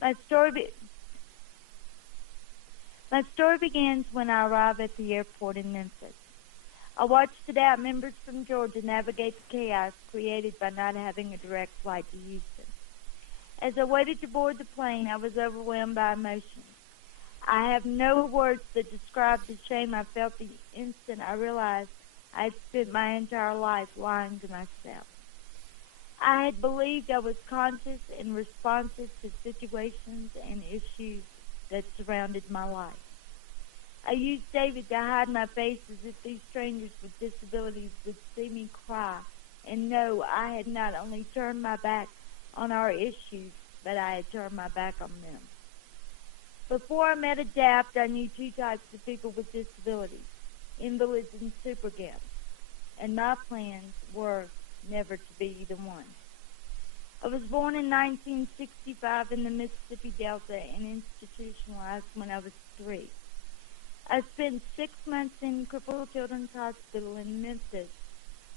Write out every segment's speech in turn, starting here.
My story, my story begins when I arrive at the airport in Memphis. I watched the DAP members from Georgia navigate the chaos created by not having a direct flight to Houston. As I waited to board the plane, I was overwhelmed by emotions. I have no words that describe the shame I felt the instant I realized I had spent my entire life lying to myself. I had believed I was conscious and responsive to situations and issues that surrounded my life. I used David to hide my face as if these strangers with disabilities would see me cry and know I had not only turned my back on our issues, but I had turned my back on them. Before I met ADAPT, I knew two types of people with disabilities, invalids and supergaps, and my plans were never to be either one. I was born in 1965 in the Mississippi Delta and institutionalized when I was 3. I spent 6 months in Crippled Children's Hospital in Memphis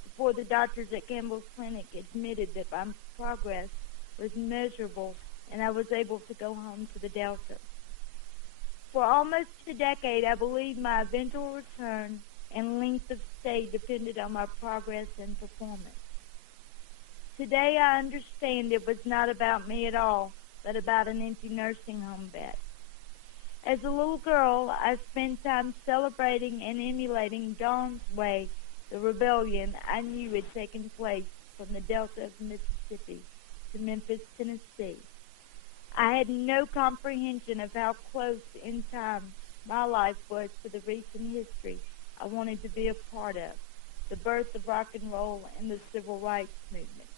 before the doctors at Campbell's Clinic admitted that my progress was measurable and I was able to go home to the Delta. For almost a decade, I believed my eventual return and length of stay depended on my progress and performance. Today, I understand it was not about me at all, but about an empty nursing home bed. As a little girl, I spent time celebrating and emulating Dawn's Way, the rebellion I knew had taken place from the Delta of Mississippi to Memphis, Tennessee. I had no comprehension of how close in time my life was to the recent history I wanted to be a part of, the birth of rock and roll and the civil rights movement.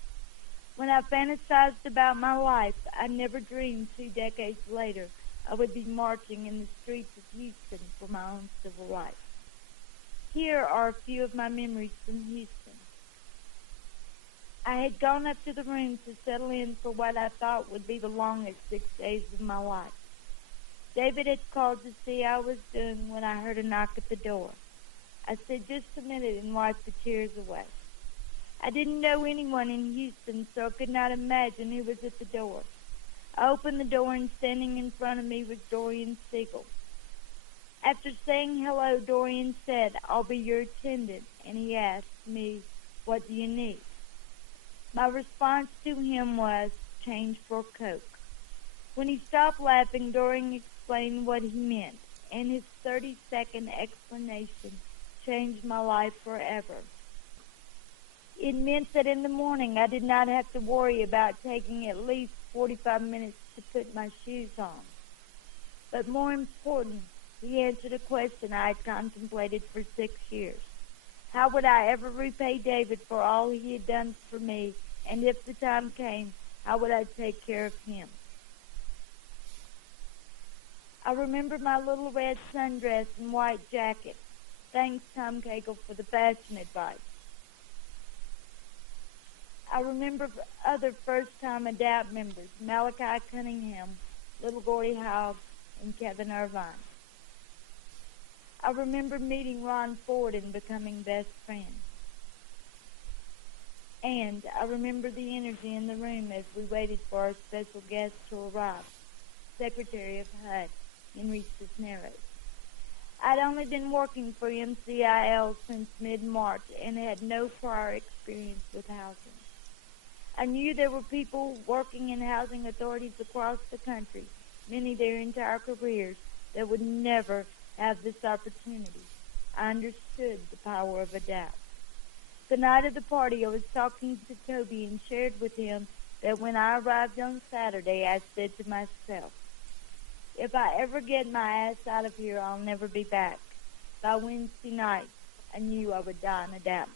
When I fantasized about my life, I never dreamed 2 decades later I would be marching in the streets of Houston for my own civil rights. Here are a few of my memories from Houston. I had gone up to the room to settle in for what I thought would be the longest 6 days of my life. David had called to see how I was doing when I heard a knock at the door. I said, "Just a minute," and wiped the tears away. I didn't know anyone in Houston, so I could not imagine who was at the door. I opened the door, and standing in front of me was Dorian Siegel. After saying hello, Dorian said, "I'll be your attendant," and he asked me, "What do you need?" My response to him was, "Change for Coke." When he stopped laughing, Dorian explained what he meant, and his 30-second explanation changed my life forever. It meant that in the morning I did not have to worry about taking at least 45 minutes to put my shoes on. But more important, he answered a question I had contemplated for 6 years. How would I ever repay David for all he had done for me, and if the time came, how would I take care of him? I remember my little red sundress and white jacket. Thanks, Tom Cagle, for the fashion advice. I remember other first-time ADAPT members, Malachi Cunningham, Little Gordy Hobbs, and Kevin Irvine. I remember meeting Ron Ford and becoming best friends. And I remember the energy in the room as we waited for our special guest to arrive, Secretary of HUD, Henry Cisneros. I'd only been working for MCIL since mid-March and had no prior experience with housing. I knew there were people working in housing authorities across the country, many their entire careers, that would never have this opportunity. I understood the power of ADAPT. The night of the party, I was talking to Toby and shared with him that when I arrived on Saturday, I said to myself, if I ever get my ass out of here, I'll never be back. By Wednesday night, I knew I would die in ADAPT.